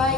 Right.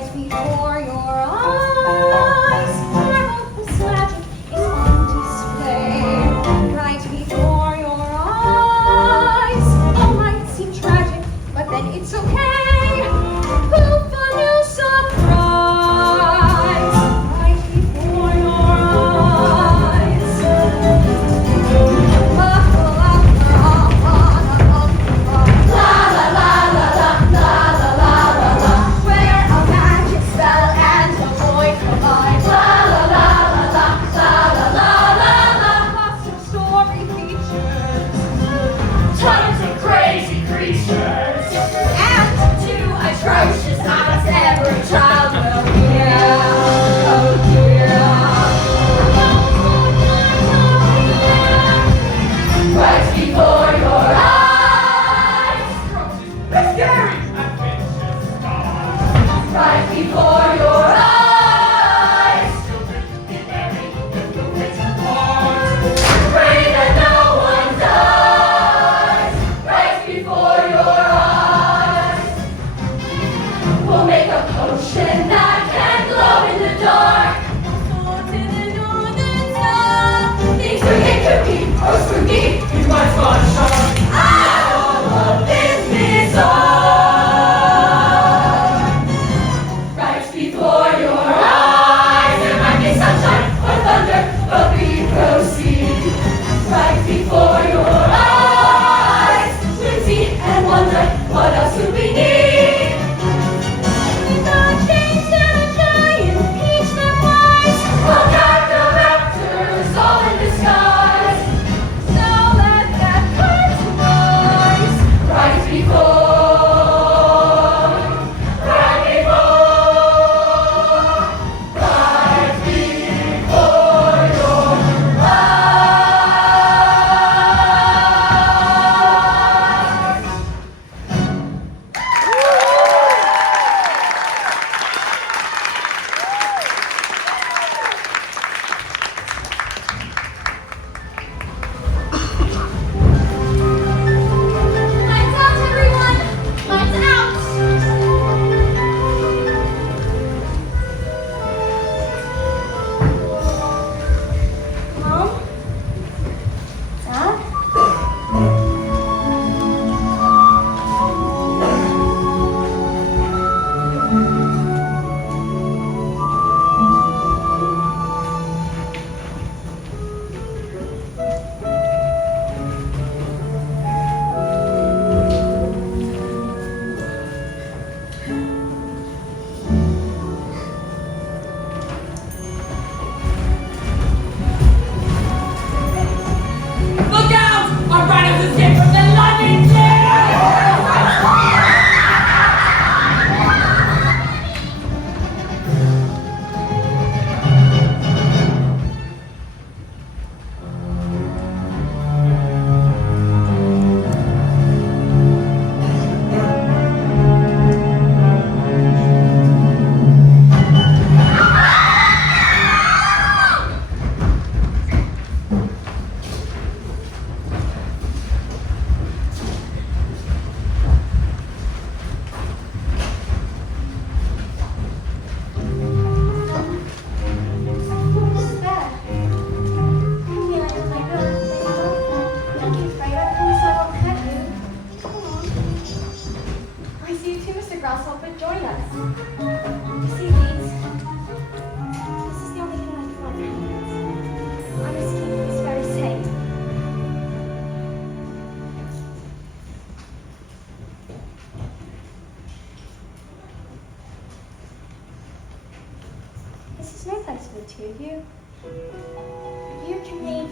the two of you. You can leave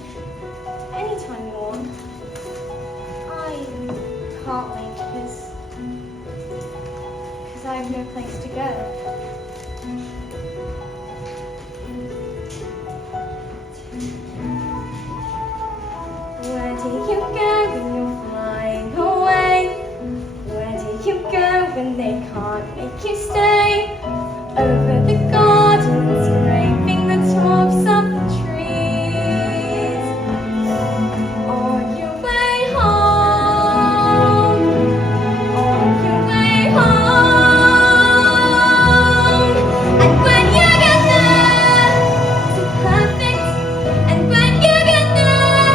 anytime you want. I can't leave because I have no place to go. Where do you go when you're flying away? Where do you go when they can't make you stay? Over the gardens, scraping the tops of the trees. On your way home, on your way home. And when you get there, it's perfect. And when you get there,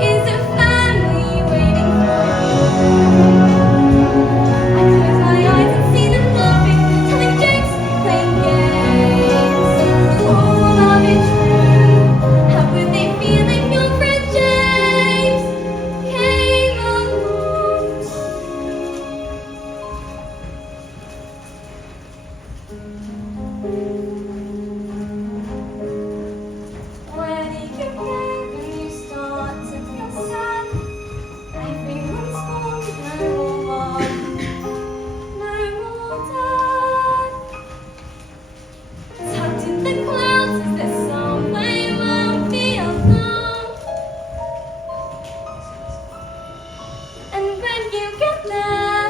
is a family waiting for you. I close my eyes and see them laughing, telling jokes, playing games. All of it true. How would they feel if your friend James came along? Where do you go when you start to feel sad? Everyone's gone, no more mom, no more dad. Tucked in the clouds, is there somewhere you won't be alone? And when you get there,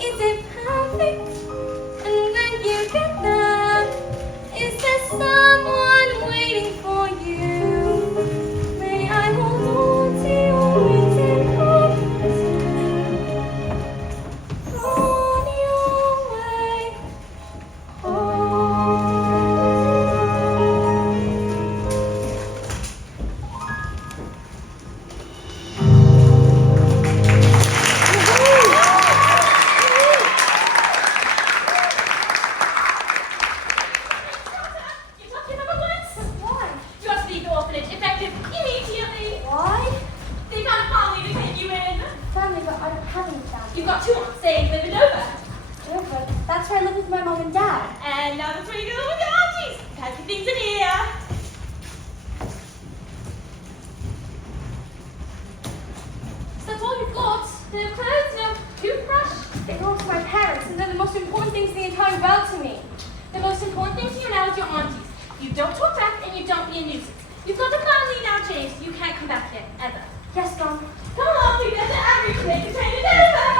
is it perfect? And when you get there, is there someone waiting for you? May I hold on to your wings and confidence on your way home? You talked to number once? Why? You have to leave the orphanage effective immediately. Why? They found a family to take you in. Family, but I don't have any family. You've got two aunts staying living over. Yeah, but that's where I live with my mom and dad. And now that's where you go with your aunties. Pack your things in here. So that's all you've got. No clothes, no toothbrush. They belong to my parents, and they're the most important things in the entire world to me. The most important thing to you now is your aunties. You don't talk back and you don't be a nuisance. You've got a family now, James. You can't come back here, ever. Yes, Mom. Come on, we get to everything. The train is over.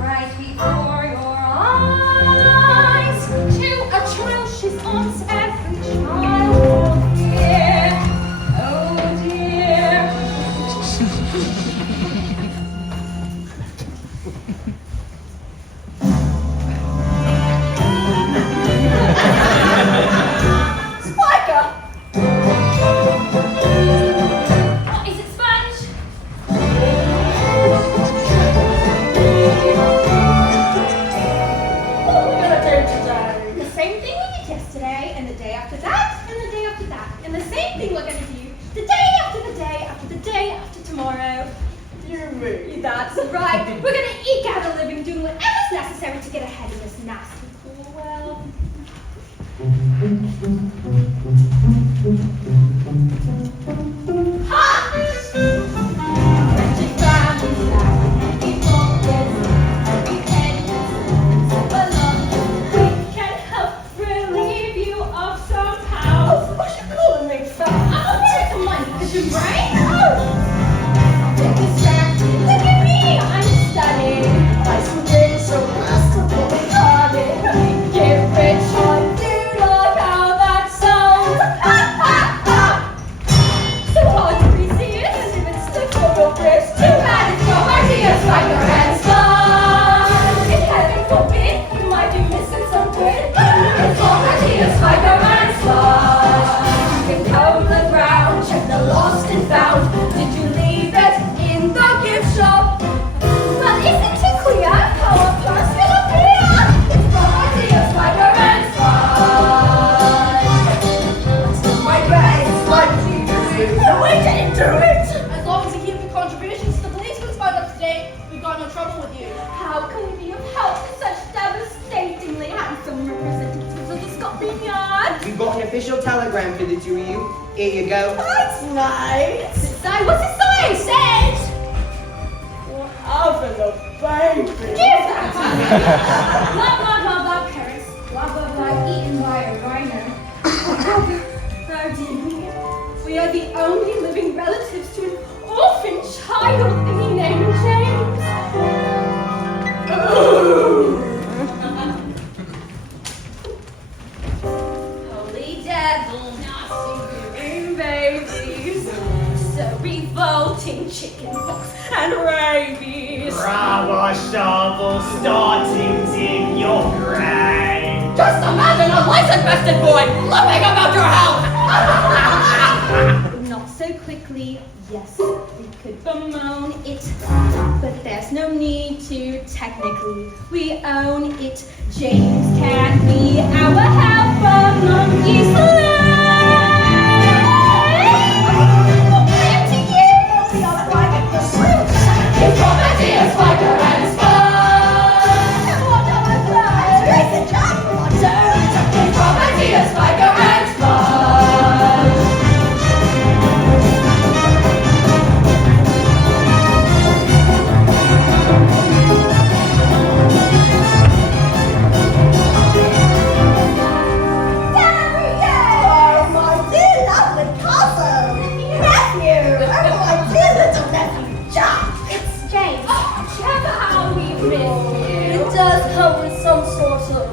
Right before your eyes, two atrocious aunts, every child. Oh dear, oh dear. Spiker! What is it, Sponge? What are we gonna do today? The same thing we did yesterday, and the day after that, and the day after that. And the same thing we're gonna do the day after the day after the day after tomorrow. You mean? That's right. We're gonna eke out a living doing whatever's necessary to get ahead in this nasty, cruel world. Ha! Wretched families now, faultless, independent, alone. We can help relieve you of some power. What you calling me fat? I'm okay for money, because your brain? Get distracted. Look at me, I'm studying. Ice cream so masterful and hardy. Get rich on do like how that sounds. for the two of you. Here you go. That's nice. Size, what's his size? Says. We're having a baby. Give that to me. Blah, blah, blah, blah, Paris. Blah, blah, blah, eaten by a rhino. Oh, dear. We are the only living relatives to an orphan child thingy named James. Holy devil, nasty green babies. So revolting chicken pox and rabies. Grab a shovel, starting in your grave. Just imagine a lice-infested boy flipping about your house! Not so quickly. Yes, we could bemoan it, but there's no need to. Technically, we own it. James can be our helper, monkey to you! We are private pursuits. His property is like a red spot! What are my plans? Raise the job for my turn. His property is like a red spot! Oh, my dear lovely cousin. Nephew. Oh, my dear little nephew, Jack. It's James. Trevor, how we miss you. It does come with some sort of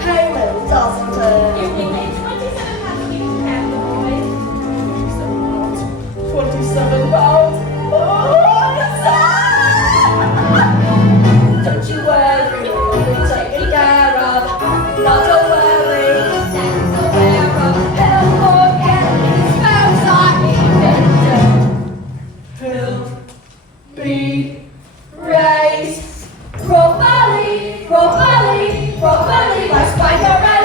payment, doesn't it? You can pay £27 a week to have the boy. £27. Don't you worry, we'll be taken care of. Not to worry, That's aware of he'll forget his vows are even He'll be raised properly, properly, properly by Spider and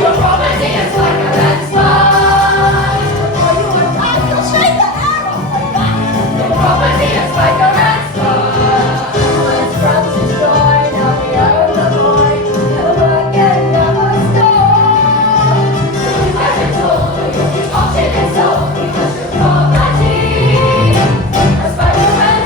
your property is like a red spot. Your property is like a red spot. As you're told, you often insult because your property is like a red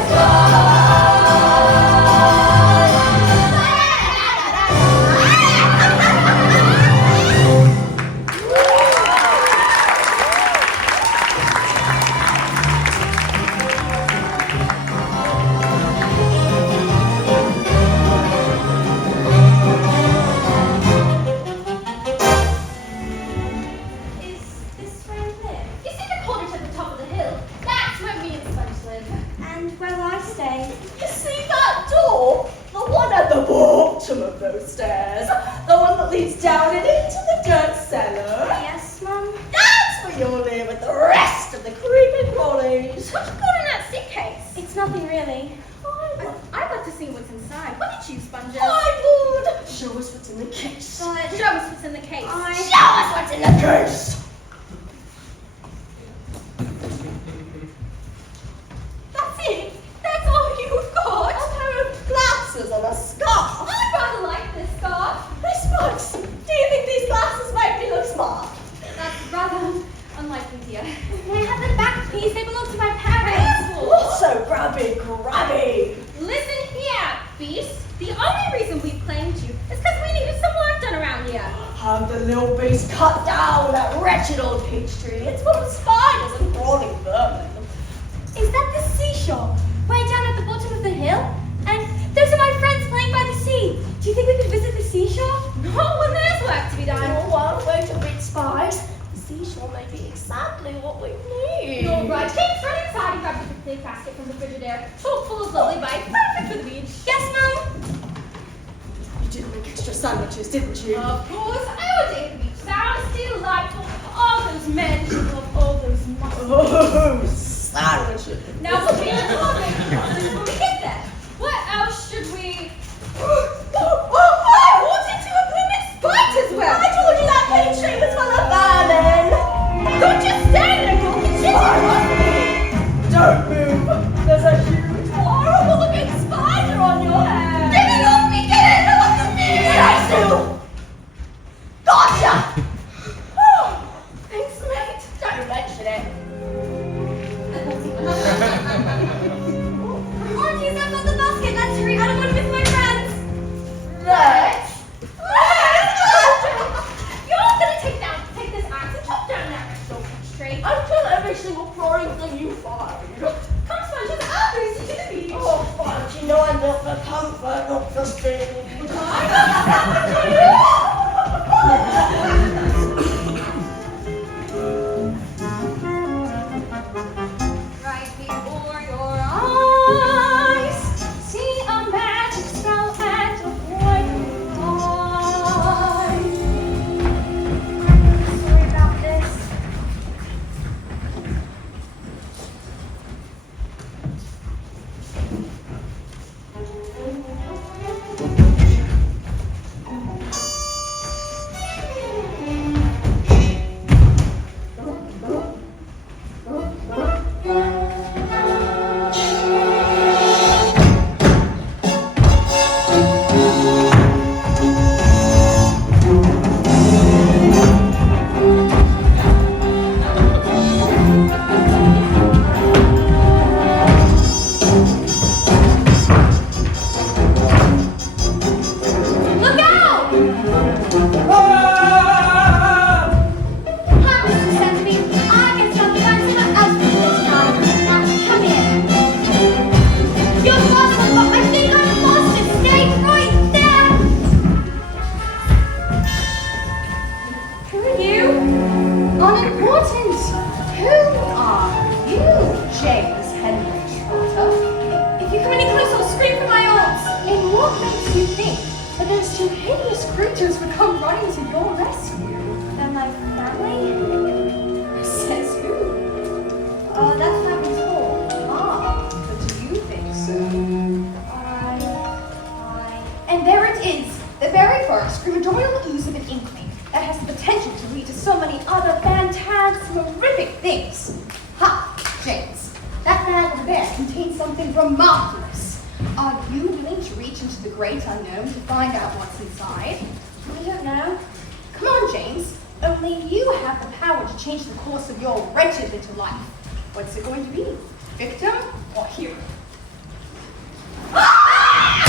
Is this where you live? You see the cottage at the top of the hill? That's where me and Sponge live. And where I stay. You see that door? The one at the bottom of those stairs. The one that leads down and into the dirt cellar. Yes, Mum? That's where you'll live with the rest of the creepy crawlies. What you got in that suitcase? It's nothing really. I I'd like to see what's inside. What did you, Sponges? would. Show us what's in the case. Show us what's in the case. Show us what's in the case. That's it. That's all you've got. A pair of glasses and a scarf. I'd rather like this scarf. This much. Do you think these glasses make me look smart? That's rather unlikely, dear. May I have them back, please? They belong to my parents. What's so grabby? Listen here, beast. The only reason we claimed you is because we needed some work done around here. Have the little beast cut down that wretched old peach tree. It's full of spiders and crawling vermin. Is that the seashore? Way down at the bottom of the hill? And those are my friends playing by the sea. Do you think we could visit the seashore? No, when there's work to be done. Oh, one way to beat spies. The seashore may be exactly what we need. You're right. James, run inside and grab the picnic basket from the Frigidaire. Chock full of lovely bites. Perfect for the beach. Yes, Mum? You did make extra sandwiches, didn't you? Of course. Our day at the beach sounds delightful. All those men should love all those muscles. Oh, sandwiches. Now we'll be in the morning when we get there. What else should we... I walked into a blooming spider's web. I told you that peach tree was full of vermin. Don't just stand there talking shit to us. Don't move. There's a huge, horrible looking spider on your head. strength than you find. Come, Sponge, it's others to the beach. Oh, Sponge, you know I built for comfort, not for speed. Right before your eyes, see a magic spell and a boy fly. Sorry about this. Look out! Hi, Mr. Centipede. I can stop you guys someone else this time. Now, come here. You're lost one, but I think I'm lost to stay right there. Who are you? Unimportant. Who are you, James Henry Trotter? If you come any closer, I'll scream for my arms. And what makes you think that those two hideous creatures would come running to your rescue? They're my family? Says who? That's what I've been told. Ah, but do you think so? And there it is, the very first crematorial ooze of an inkling that has the potential to lead to so many other phantasmagorific things. Ha, James, that bag over there contains something remarkably. Are you willing to reach into the great unknown to find out what's inside? I don't know. Come on, James. Only you have the power to change the course of your wretched little life. What's it going to be? Victim or hero? Ah!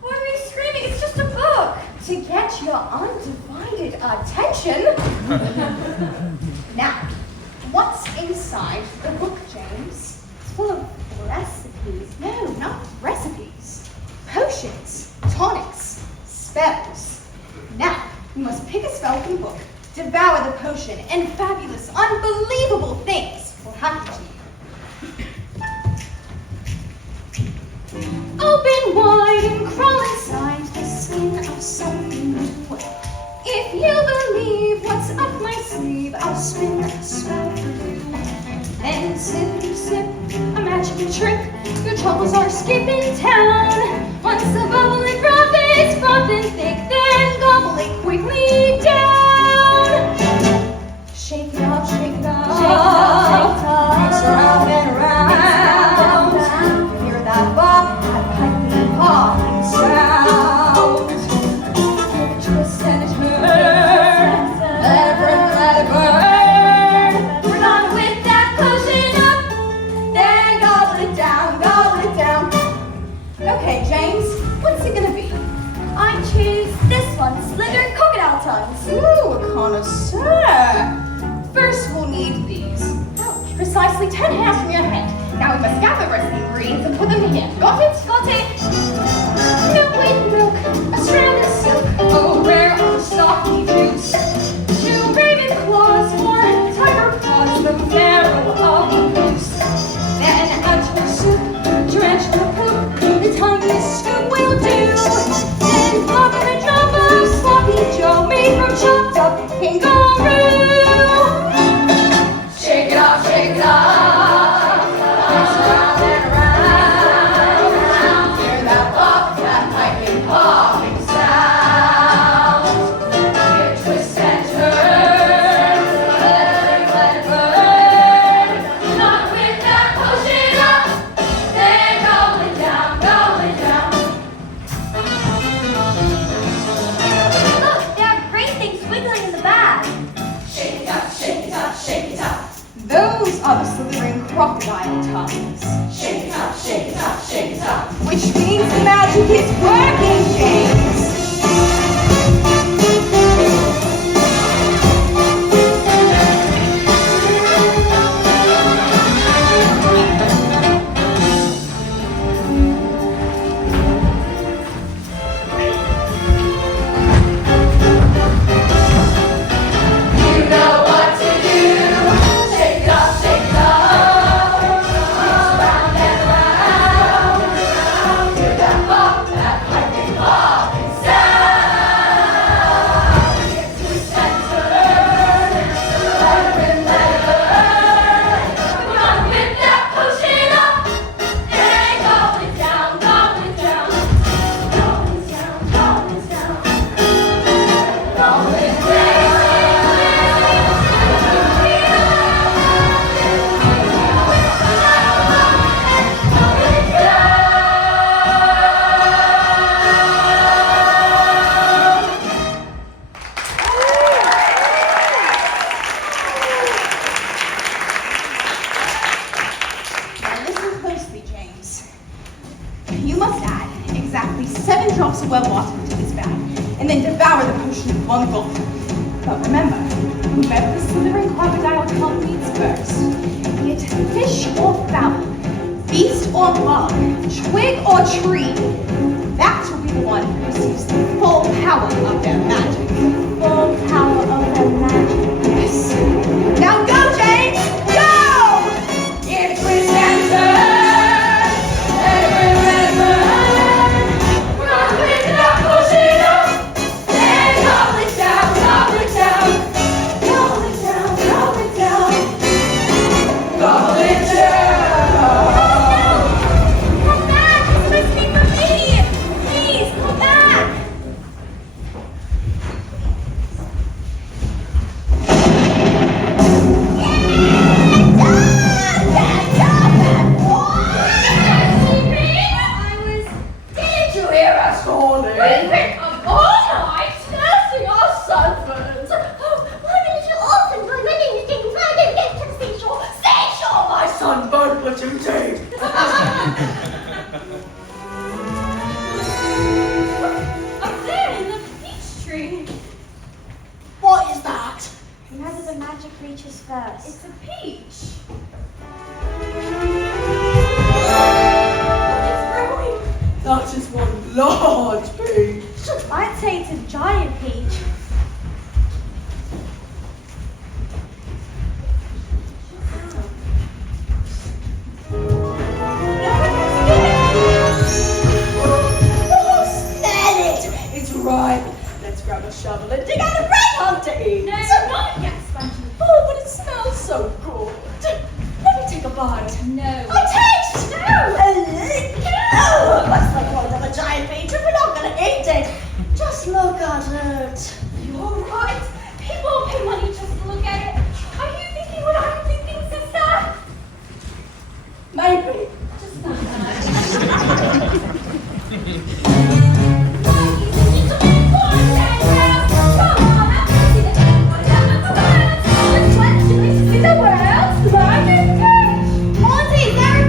Why are you screaming? It's just a book. To get your undivided attention. Now, what's inside the book, James? It's full of recipes. No, not recipes. Potions, tonics, spells. Now, you must pick a spell from the book, devour the potion, and fabulous, unbelievable things will happen to you. Open wide and crawl inside the skin of something new. If you believe what's up my sleeve, I'll spin a spell for you. Then sip, sip, a magical trick. Your troubles are skipping town. Once the bubbling broth is frothing thick, then gobble it quickly down. Shake it up, shake it up. Shake it up, shake it up. Mix around and around. Hear that bop, that piping popping sound. Twist and turn. Let it burn, let it burn. We're gonna whip that potion up, then gobble it down, gobble it down. Okay, James, what's it gonna be? I choose this one, slithered crocodile tongues. Ooh, a connoisseur. First, we'll need these. Precisely 10 hairs from your head. Now we must gather the rest of the ingredients and put them in here. Got it? Got it. Milk with milk, a strand of silk, oh rare unstocky juice. 2 raven claws for tiger paws, the marrow of the goose. Then add to the soup, drench the poop, the tiniest scoop will do. Then pop in a drop of sloppy joe made from chopped up kangaroo. Shake it up, shake it up. Mix around and around. Hear that pop, that piping, popping sound. Here, twist and turn. Let it burn. Not with that potion up. Then going down, going down. Look, there are great things wiggling in the bag. Shake it up, shake it up, shake it up. Those are the slithering crocodile tongues. Shake it up, shake it up, shake it up. Which means the magic is working, James. drops of well water into this bag, and then devour the potion in one gulp. But remember, whoever the slithering crocodile tongue meets first, be it fish or fowl, beast or bug, twig or tree, that will be the one who receives the full power of their magic. Full power of their magic. Yes. Now go, James! Go! If we stand firm, everywhere burn. Run with that pushing up, and roll it down, roll it down. Roll it down, roll it down. Roll it down. Come back! It's supposed to be for me! Please, come back! Did you hear us calling? We've been up all night nursing our sunburns. Oh, I'm a little orphan boy. My name is James. I don't get to the seashore. Seashore, my sunburn, but you did. Up there in the peach tree. What is that? Whoever the magic reaches first. It's a peach. That is one large peach. I'd say it's a giant peach. Oh, smell it! It's ripe. Let's grab a shovel and dig out a red hunt to eat. No, not yet, Spongy. Oh, but it smells so good. Let me take a bite. No. I taste! No! What's the point of a giant peach if we're not gonna eat it? Just look at it. You're right. People pay money just to look at it. Are you thinking what I'm thinking, sister? Maybe. Monty, is there a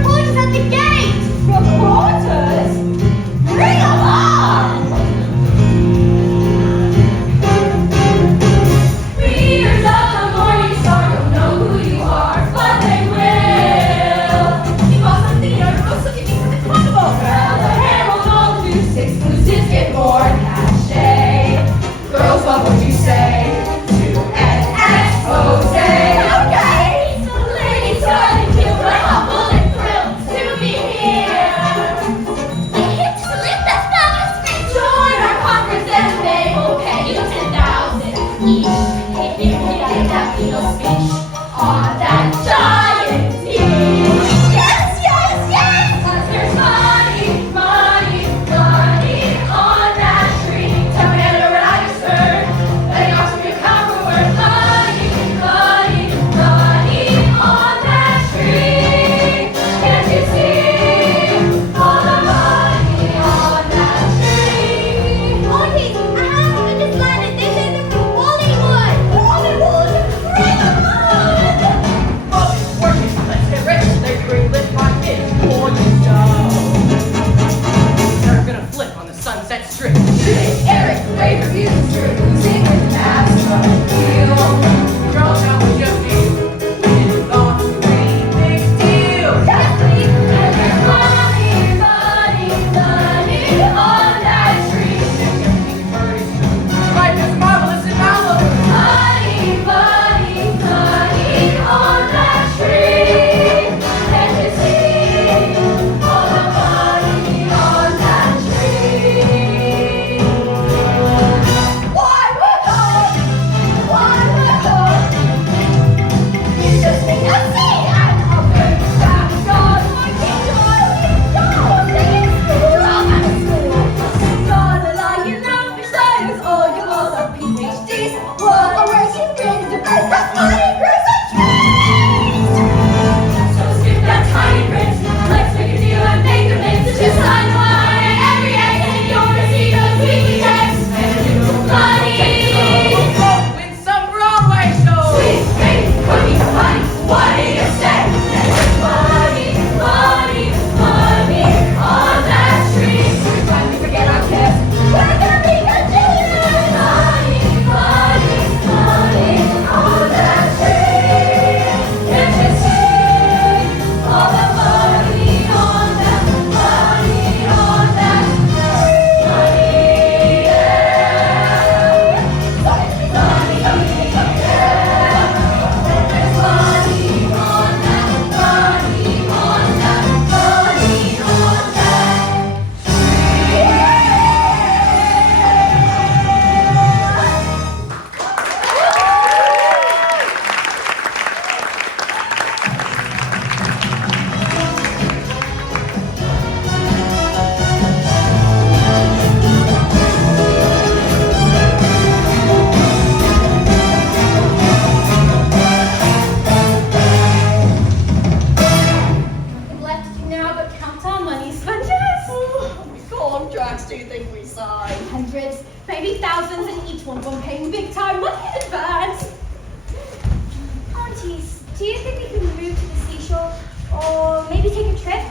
Maybe take a trip?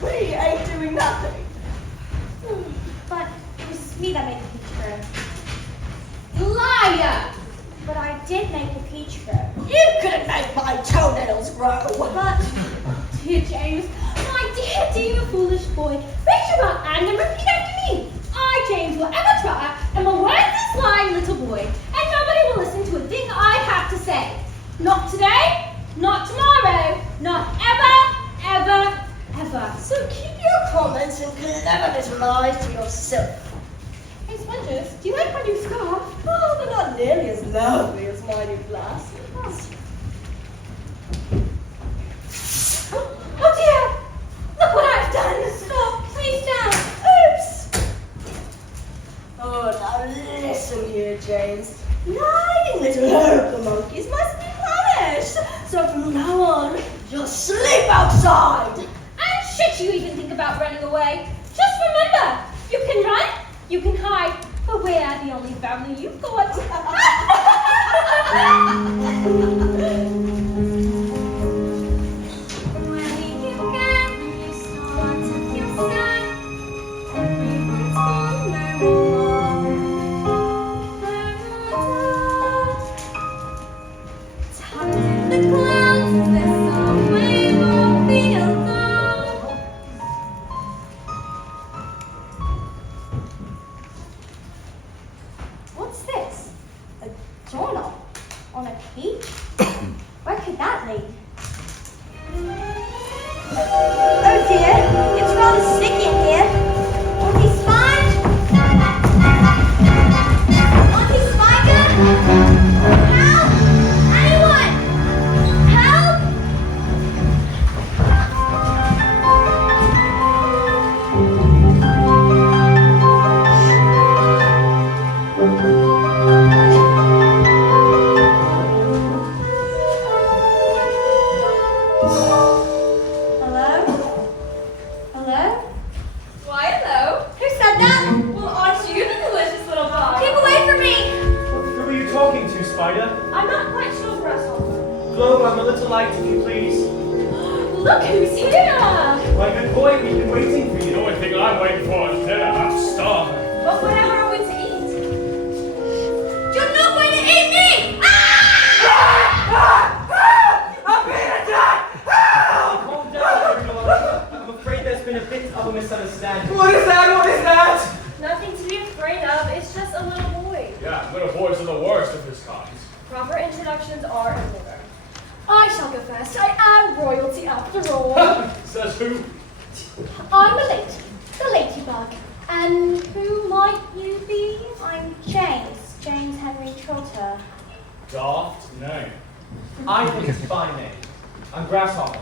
We ain't doing nothing. But it was me that made the peach trip. Liar! But I did make the peach trip. You couldn't make my toenails grow. But, dear James, my dear foolish boy, reach your mouth and repeat after me. I, James, will ever try and will word this lying little boy, and nobody will listen to a thing I have to say. Not today, not tomorrow, not ever. So keep your comments and clever lies to yourself. Hey, Sponges, do you like my new scarf? Oh, they're not nearly as lovely as my new glasses. Oh dear! Look what I've done! Stop! Please don't! Oops! Oh, now listen here, James. Lying little local monkeys must be punished. So from now on, you'll sleep outside. And should you even think about running away, just remember, you can run, you can hide, but we're the only family you've got. Where you go, you start to feel sad. Everyone's gone, no more. Tucked in the clouds, there's some way we'll be alone. What's this? A journal on a page? Where could that lead? Oh dear, it's rather sticky in here. Auntie Sponge? Auntie Spider? Help! Anyone? Help! Hello? Hello? Why, hello. Who said that? Well, aren't you the delicious little bug? Keep away from me! Who are you talking to, Spider? I'm not quite sure, Grasshopper. Globe, I'm a little late, if you please. Look who's here! My good boy, we've been waiting for The you. only thing I'm waiting for is dinner. I'm starving. But whatever are we to eat? You're not going to eat me! I'm being attacked! Calm down, everyone. I'm afraid there's been a bit of a misunderstanding. What is that? What is that? Nothing to be afraid of, it's just a little boy. Yeah, little boys are the worst of his kind. Proper introductions are in order. I shall go first. I am royalty after all. Says who? I'm a lady, the ladybug. And who might you be? I'm James Henry Trotter. Daft name. I think it's a fine name. I'm Grasshopper.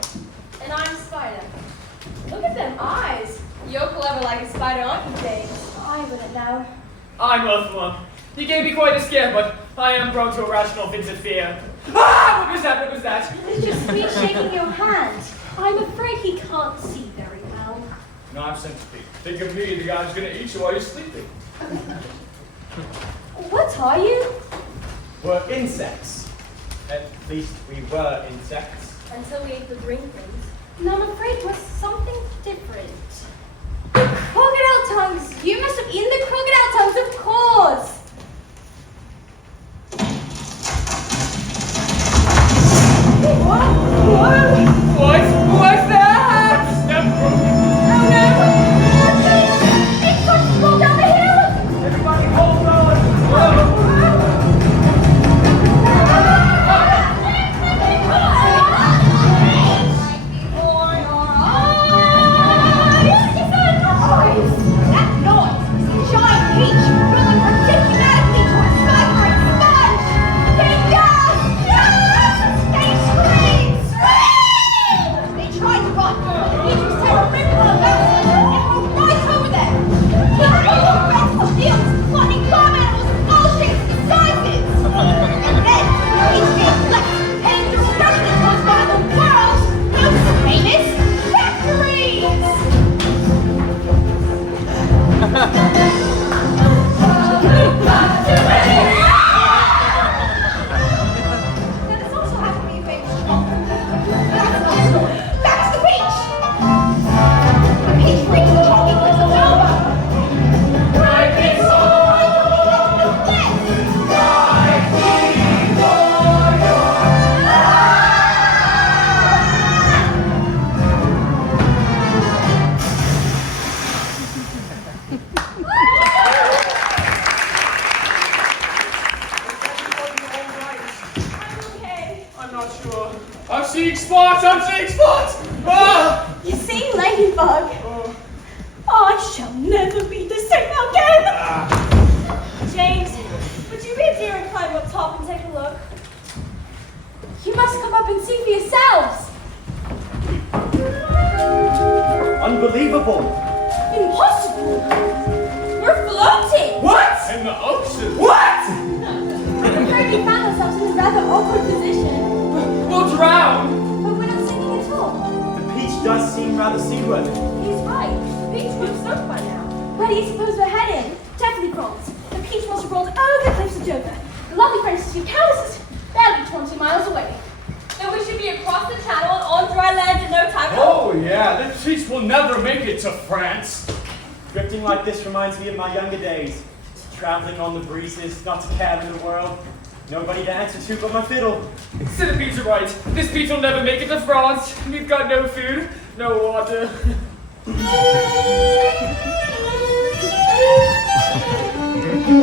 And I'm Spider. Look at them eyes. You're clever like a spider, aren't you, James? I wouldn't know. I'm Earthworm. You gave me quite a scare, but I am prone to irrational fits of fear. Ah! What was that? What was that? It's just me shaking your hand. I'm afraid he can't see very well. Nonsense, Pete. Think of me, the guy who's gonna eat you while you're sleeping. What are you? We're insects. At least we were insects. Until we ate the green things. And I'm afraid we're something different. Crocodile tongues! You must have eaten the crocodile tongues, of course! What? What's that? Step broken. Oh no! It's starting to roll down the hill! Everybody hold on. That noise is the giant peach feeling ridiculous! spots! I'm seeing spots! Ah! You see, Ladybug? I shall never be the same again! James, would you be a dear and climb up top and take a look? You must come up and see for yourselves. Unbelievable. Impossible. We're floating. What? In the ocean! What? I'm afraid we found ourselves in a rather awkward position, We'll drown! but we're not sinking at all. The beach does seem rather seaworthy. He's right. The beach would have sunk by now. Where do you suppose we're heading? Definitely France. The peach must have rolled over the cliffs of Dover. The lovely French city of Calais is barely 20 miles away. Then we should be across the channel and on dry land in no time. Oh yeah, the peach will never make it to France. Drifting like this reminds me of my younger days. Traveling on the breezes, not a care in the world. Nobody to answer to but my fiddle. Centipedes are right. This beach will never make it to France. We've got no food, no water.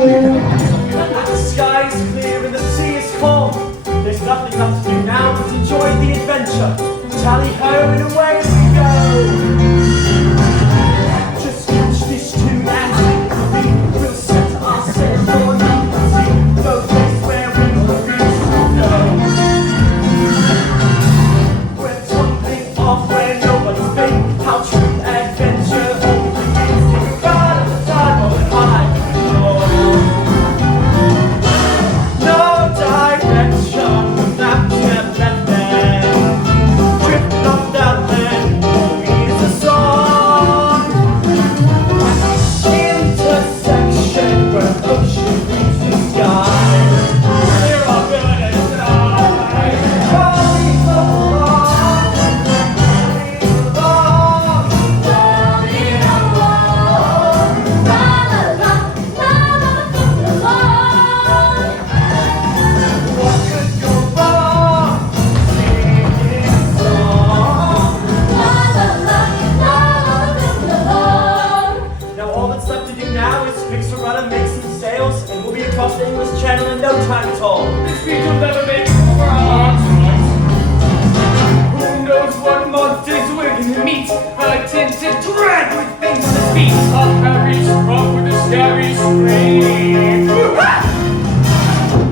The sky is clear and the sea is calm. There's nothing left to do now but enjoy the adventure. Tally ho and away we go. Just catch this tune and we'll set our sail for liberty. No place where we will reach to go. We're tumbling off where nobody's been. How true adventure only is. If you got at the time of the high. No direction, the map can't let them. Drifting off that land, it's a song. Intersection where ocean meets the sky. We're all gonna die. Rolling along, rolling along. La la la, la la la, What could go wrong? Singing a song. la la la, la la la. Now all that's left to do now is fix a rudder, make some sails, and we'll be across the English Channel in no time at all. This beach will never make it to France. Who knows what monsters we're gonna meet? A tinted drag with things to beat. A Harry struck with a scary scream.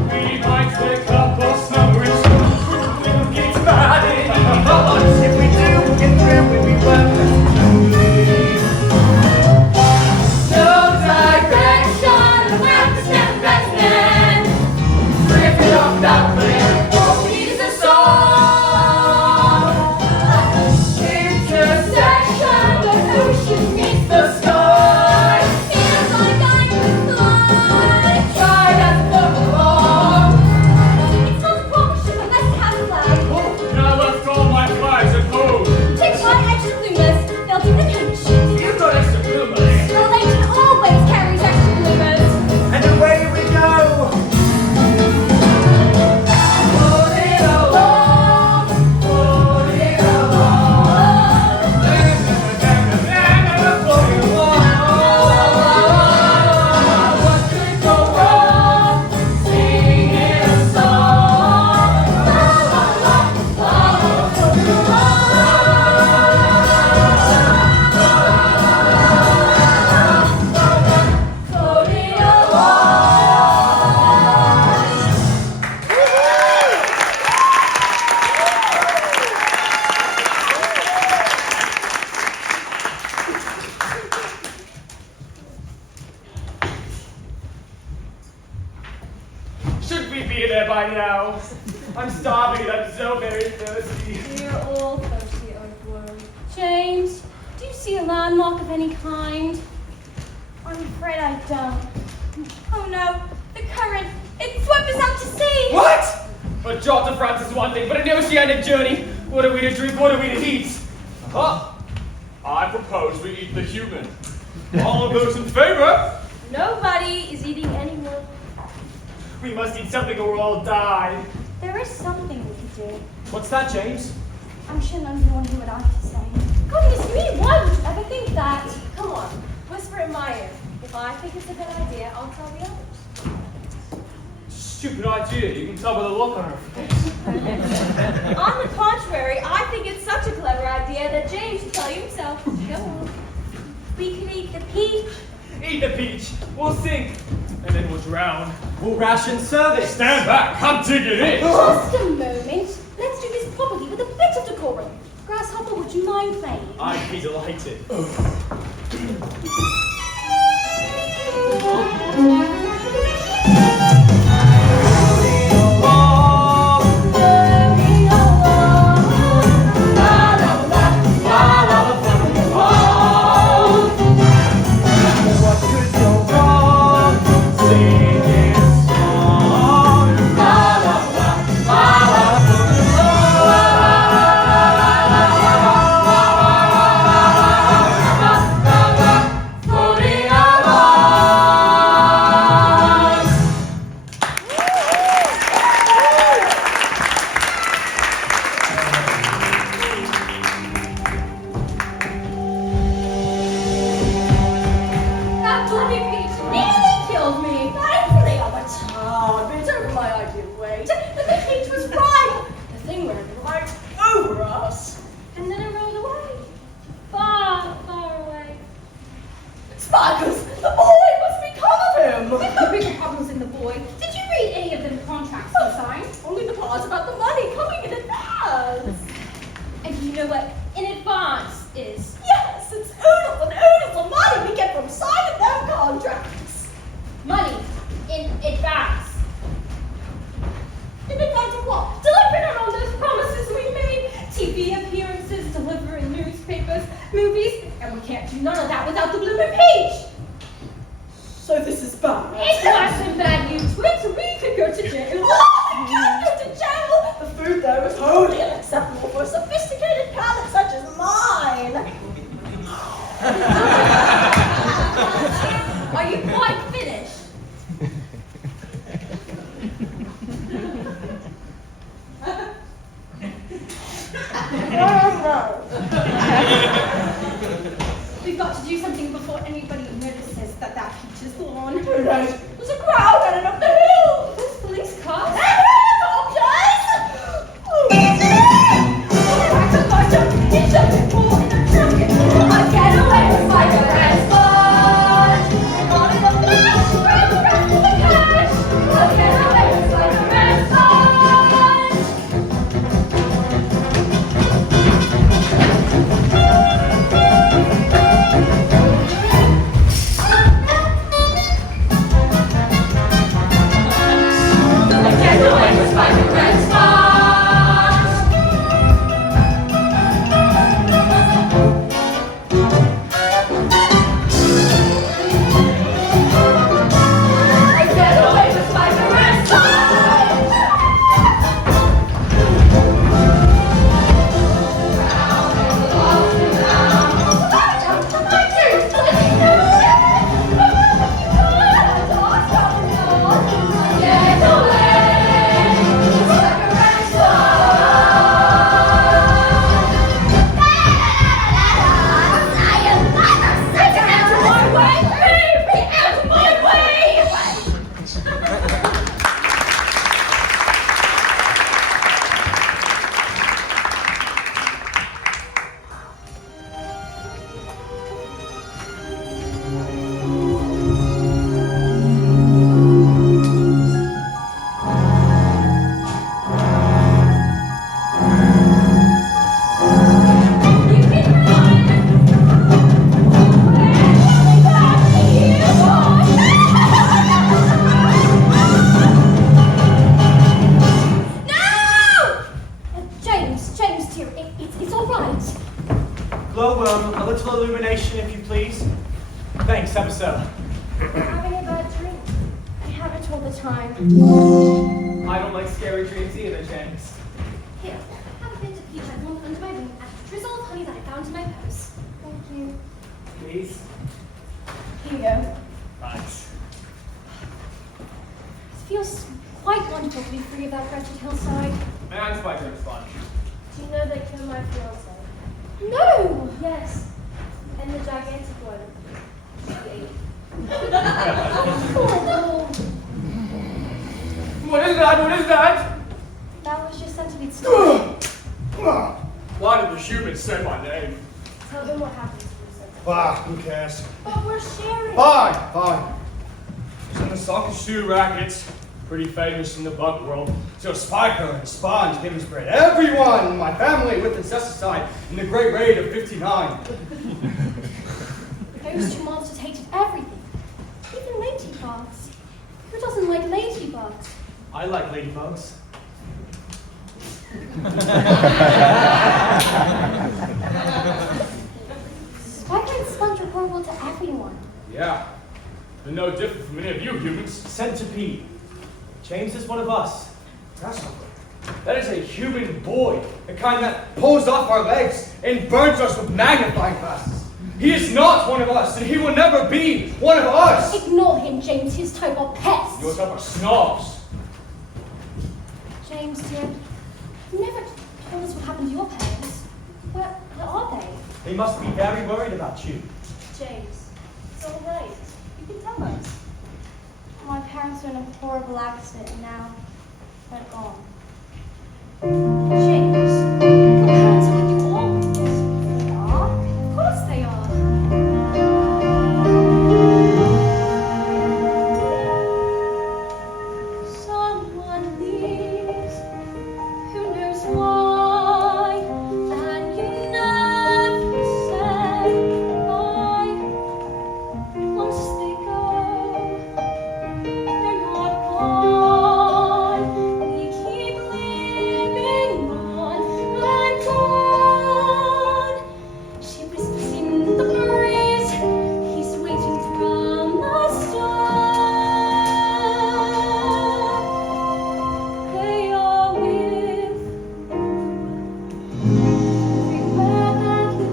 We might pick up a submarine soon. We'll get mad in the hearts. If we do, we'll get through when we work. No direction, the map is never resting. Drifting off that land, all we need is a song. Intersection, the ocean meets the sky. Feels like I could fly. Try not to float along. It's not a proper ship unless it has a flag. And I left all my flags at home. Take my extra bloomers, they'll do the pinch. You've got extra bloomers. The lady always carries extra bloomers. And away we go. Floating along, floating along. What could go wrong? Singing a song. La la la, la floating along. Floating Should we be there by now? I'm starving and I'm so very thirsty. We're all thirsty, old world. James, do you see a landmark of any kind? I'm afraid I don't. Oh no, the current, it swept us out to sea! What? A jaunt to France is one thing, but an oceanic journey. What are we to drink? What are we to eat? Huh? I propose we eat the human. All of those in favor? Nobody is eating any more. We must eat something or we'll all die. There is something we could do. What's that, James? I'm sure none of you want to hear what I have to say. Goodness me, why would you ever think that? Come on, whisper in my ear. If I think it's a good idea, I'll tell the others. Stupid idea. You can tell by the look on her face. On the contrary, I think it's such a clever idea that James should tell you himself. Go on. We can eat the peach. Eat the peach. We'll sink. And then we'll drown. We'll ration service. Stand back. I'm digging in. Just a moment. Let's do this properly with a bit of decorum. Grasshopper, would you mind playing? I'd be delighted. We've got to do something before anybody notices that peach is gone. Right. There's a crowd running up the hill. There's police cars. I don't like scary dreams either, James. Here, have a bit of peach I want under my wing and a drizzle of honey that I found in my purse. Thank you. Please? Here you go. Thanks. It feels quite wonderful to be free of that wretched hillside. May I spy your response? Do you know they killed my fiancé? No! Yes. And the gigantic one. Horrible. What is that? What is that? That was just centipede stuff. Why did the human say my name? Tell them what happened to you, sir. Who cares? But we're sharing. Fine. So the soccer shoe rackets, pretty famous in the bug world. So Spiker and Sponge gave us bread. Everyone in my family with incesticide in the Great Raid of 59. Those two monsters hated everything. Even ladybugs. Who doesn't like ladybugs? I like ladybugs. Spiker and Sponge are horrible to everyone. Yeah. They're no different from any of you humans. Centipede. James is one of us. That's not good. That is a human boy. The kind that pulls off our legs and burns us with magnifying glasses. He is not one of us, and he will never be one of us. Ignore him, James. His type of pest. Your type of snobs. James, dear, you never told us what happened to your parents. Where are they? They must be very worried about you. James, it's all right. You can tell us. My parents were in a horrible accident and now they're gone. James, your parents are with you always. They are? Of course they are. Someone leaves. Who knows why? And you never say bye. Once they go, they're not gone. We keep living on and on. She whispers in the breeze. He's waiting from the start. They are with everywhere that you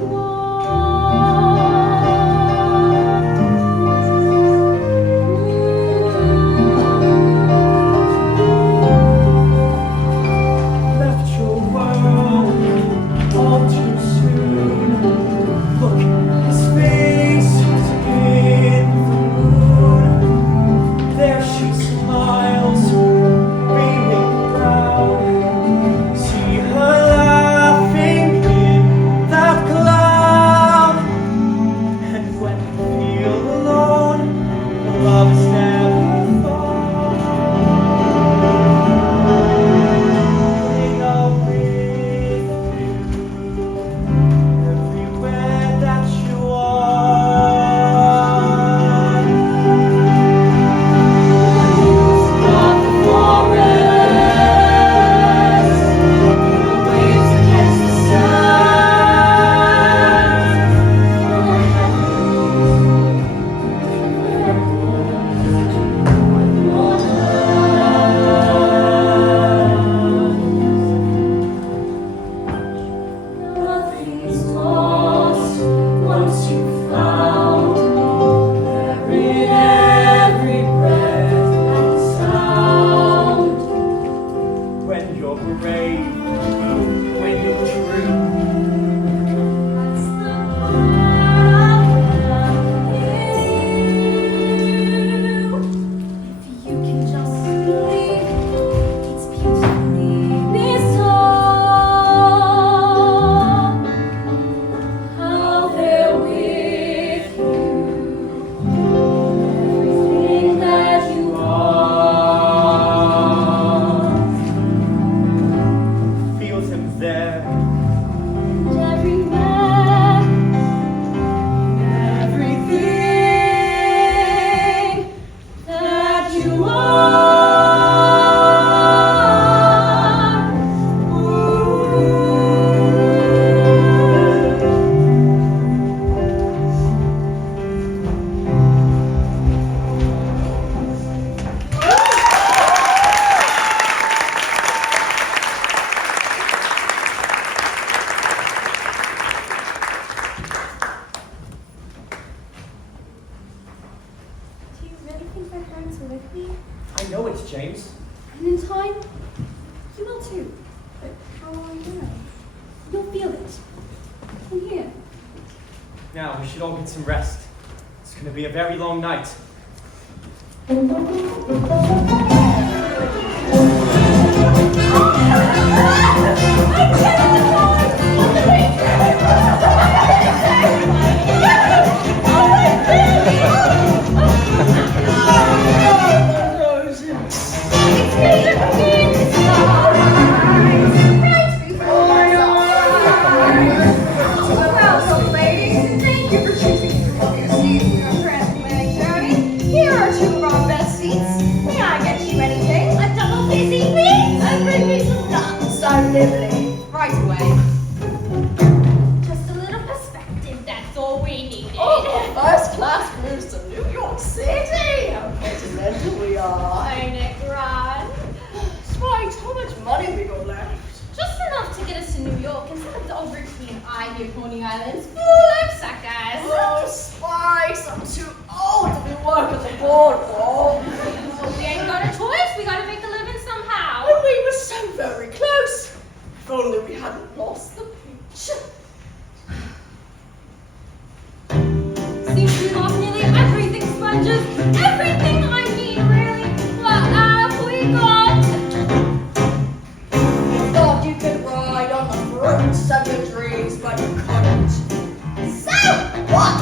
Left your world all too soon. Look, his face is in the moon. There she smiles, beaming proud. See her laughing in that cloud. And when you feel alone, love is never found. They are with you everywhere that you are. Not the forest, the waves against the Nothing is lost once you've found. There in every breath and sound. When you're brave, when you're true. That's the power in you. If you can just believe, it's beautifully bizarre how they're with you. Everything that you are. Feels him there. And everywhere, everything that you are. Do you really think my parents are with me? I know it's James. And in time, you will too. But how will you know? You'll feel it. From here. Now we should all get some rest. It's going to be a very long night. Welcome, ladies. Thank you for choosing to book a seat in your transatlantic journey. Here are two of our best seats. May I get you anything? A double busy, please. And bring me some nuts. So lovely. Right away. Just a little perspective, that's all we needed. Oh, first class cruise to New York City. How continental we are. Ain't it grand? Spikes, how much money we got left? Just enough to get us to New York instead of the old routine Ivy of Coney Islands full of suckers. Oh, Spikes, I'm too old to be working the boardwalk. Well, we ain't got a choice. We gotta make a living somehow. And we were so very close. If only we hadn't lost the peach. Seems we lost nearly everything, sponges. Everything I need, really. What have we got? You thought you could ride on the fruits of your dreams, but you couldn't. So what?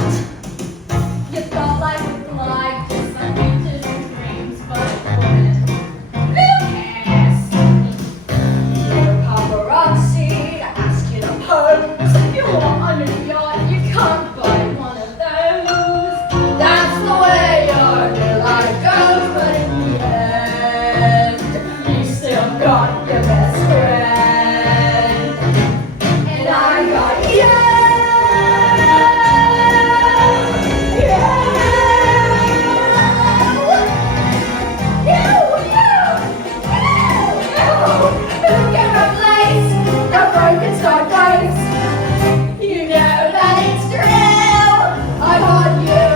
You thought life would glide to some beaches and dreams, but it wouldn't. Who cares? No paparazzi to ask you to pose. If you want a new yacht, you can't buy one of those. That's the way your life goes, but in the end, you still got your best friend. And I got you. Who can replace the broken star place? You know that it's true. I want you.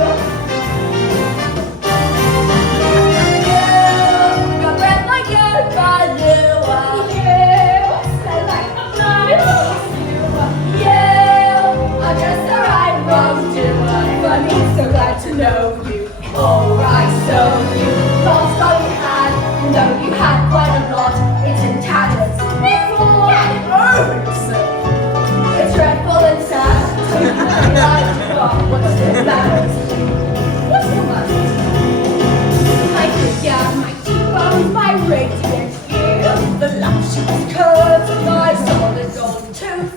You got breath like you got you. Smell like a you. I'm just the right wrong doer. But me so glad to know you. Alright, so you lost all you had. No, you had quite a lot. It's in tatters. Get over yourself. It's dreadful and sad. I've got what still matters. What's the matter? I could get my cheekbones, my rage against you. The luscious curves of my solid golden tooth.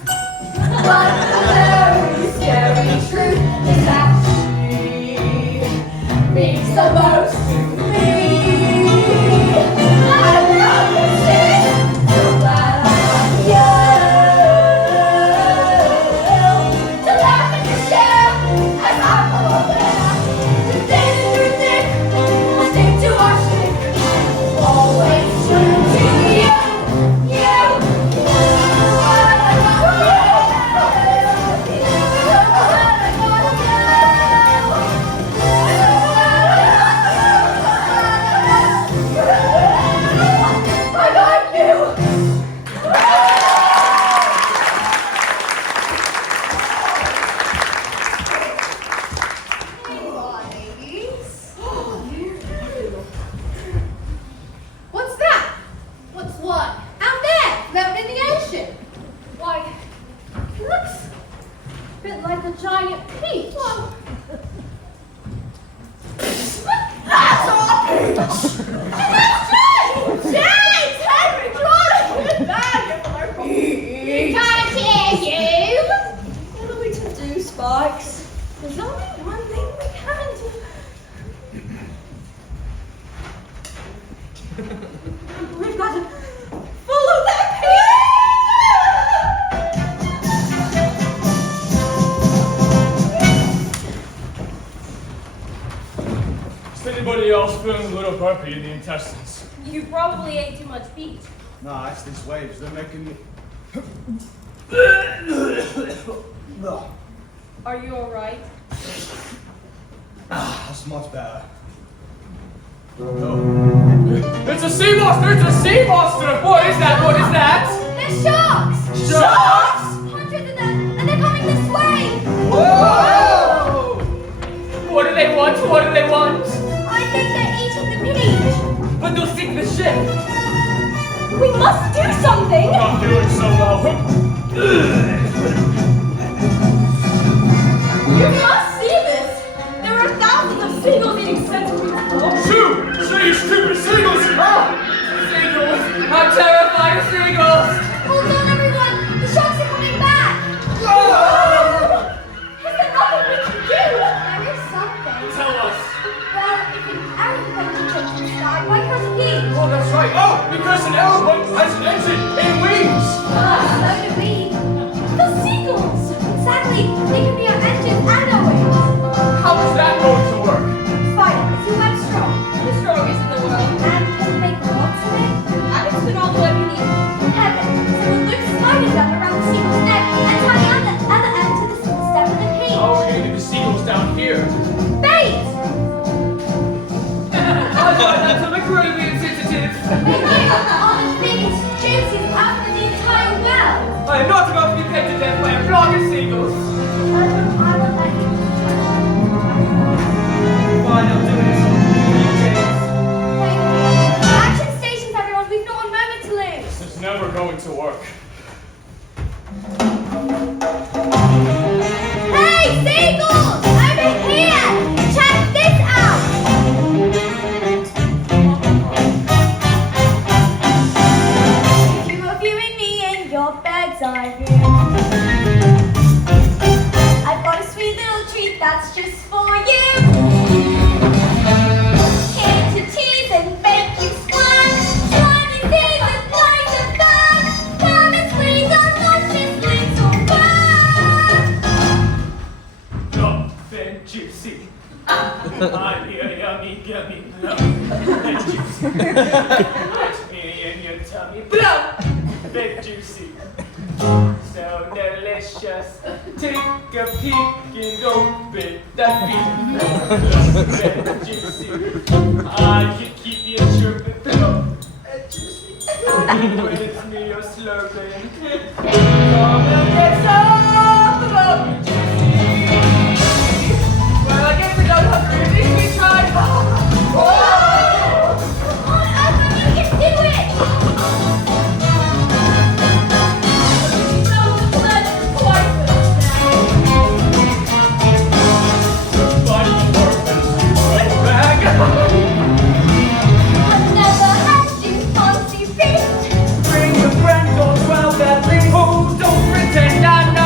But the very scary truth is that she means the most to me. I love this thing. So glad I got you. To laugh and to share as I follow there. To dance through thick, we'll stick to our stick. Always true to you. I got you. What's that? What's what? Out there, floating in the ocean. Why, it looks a bit like a giant peach. That's our peach. James, Henry, Jordan, that you Can't hear you. What are we to do, Spikes? There's only one thing we can do. We've got to follow that Is anybody else feeling a little burpy in the intestines? You probably ate too much beach. Nah, it's these waves. They're making me. Are you alright? That's much better. It's a sea monster! It's a sea monster! What is that? What is that? They're sharks! Sharks! Hundreds of them, and they're coming this way! Whoa! What do they want? What do they want? I think they're eating the peach! But they'll sink the ship! We must do something! something. Not doing so well. You must see this. There are thousands of seagulls eating centipedes. Shoot! Say you stupid seagulls! Ah! Seagulls! I'm terrified of seagulls! Hold on, everyone! The sharks are coming back! Is there nothing we can do? There is something. Tell us. Well, if an aeroplane can jump to the sky, why can't he? Oh, that's right. Oh, because an aeroplane has an engine and wings. So do we. The seagulls. Exactly. They can be our engines and our wings. How is that going to work? Fine, it's you and strong. The strongest in the world. And can we make lots of it? And it's been all the way we need. Heaven. So we'll loop spider web around the seagull's neck and tie the other end to the stem of the cage. Oh, we're getting the seagulls down here. Bait! I find that so incredibly insensitive! They are the biggest, juiciest out of the entire world. I am not about to be pecked to death by a flock of seagulls! I will let you. Fine, I'll do it. James. Thank you. Action stations, everyone. We've not a moment to lose. This is never going to work. Hey, seagulls! Over here! Check this out! If you are viewing me in your bird's eye view, I've got a sweet little treat that's just for you. Here to tease and make you squirm. Tiny things with lines of fun. Come and squeeze on luscious little worm. Plump and juicy. I'm here, yummy, yummy, plump and juicy. Let me in your tummy, plump and juicy. So delicious. Take a peek and open that beak. Plump and juicy. I can keep you chirping, plump and juicy. With me you're slurping. Come and get some plump and juicy. Well, I guess we're not hungry. At least we tried. Come on, Oprah, you can do it! So let's quite Body purpose, bag. I've never had you fancy feast. Bring your friend, don't dwell badly. Oh, don't pretend I know.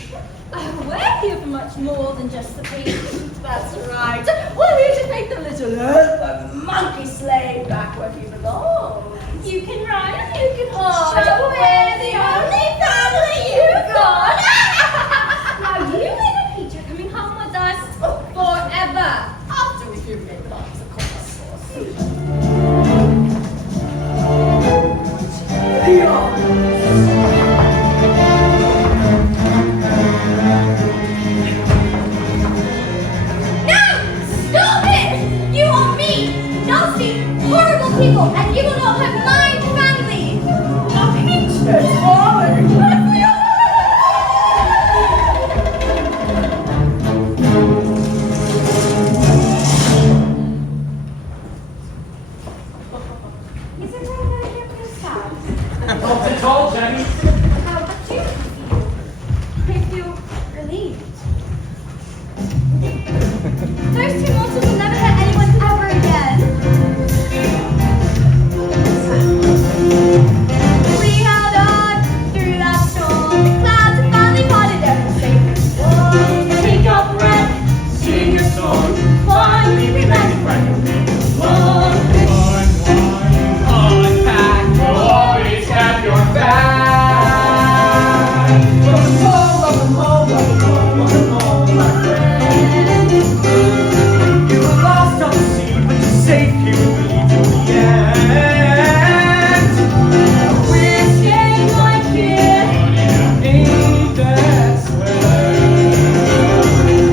We're here for much more than just the beach. That's right. We're here to take the little monkey sleigh back where he belongs. You can ride and you can haul. So we're the only family you've got. Now you and the Peach are coming home with us forever. After we've humiliated lots of course. Horrible people, and you will not have my family! Is it all right here for this time? Not at all, Jenny. How do you feel? I feel relieved. Those two monsters will never hurt anyone ever again. We held on through that storm. The clouds have finally parted and we're safe and warm. Take our breath, sing a song. Finally we landed right where we belong. Unpack, we'll always have your back. Welcome home, welcome home, welcome home, welcome home, my friend. You were lost on the sea, but you're safe here with me till the end. We're staying right here. Ain't that swell?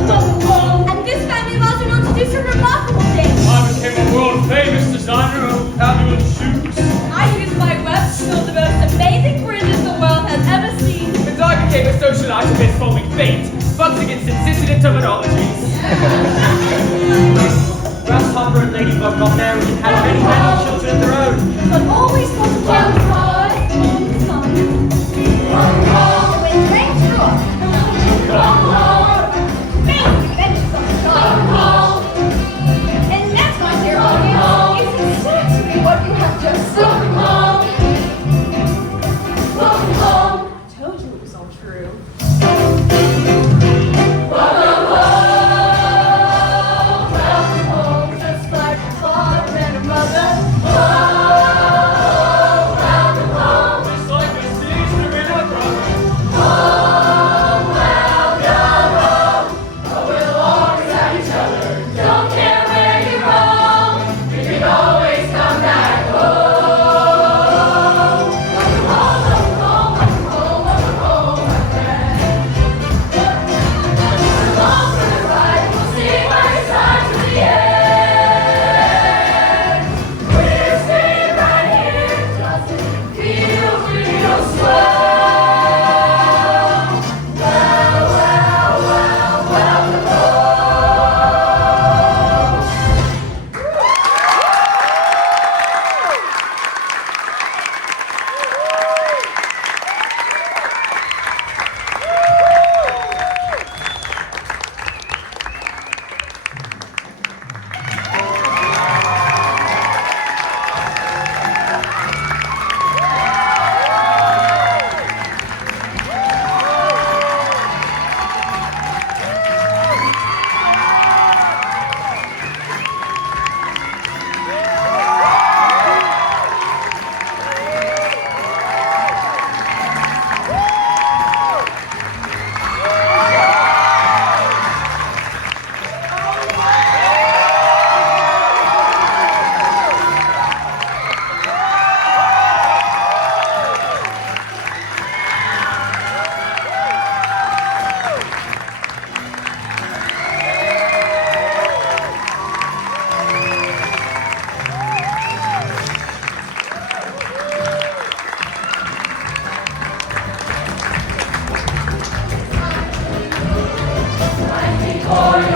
Welcome home. And this family allows me on to do some remarkable things. I became a world famous designer of fabulous shoes. I use my web to build the most amazing bridges the world has ever seen. And I became a socialite against foaming fate, bugs against insistent terminologies. Grasshopper and Ladybug got married and had many, many children of their own. But always want to count hard on the sun. When rains roar. Amazing adventures on the shore. And that's my dear audience. It's exactly what you have just sung. Welcome home. I told you it was all true. Just like a father and a mother. Just like a sister and a brother. Don't care where you roam. You can always come back home. Welcome home, welcome home, welcome home, welcome home, my friend. Along for the ride, we'll stay by your side to the end. We're staying right here, just as it feels real swell. Well, well, well, welcome home. Corn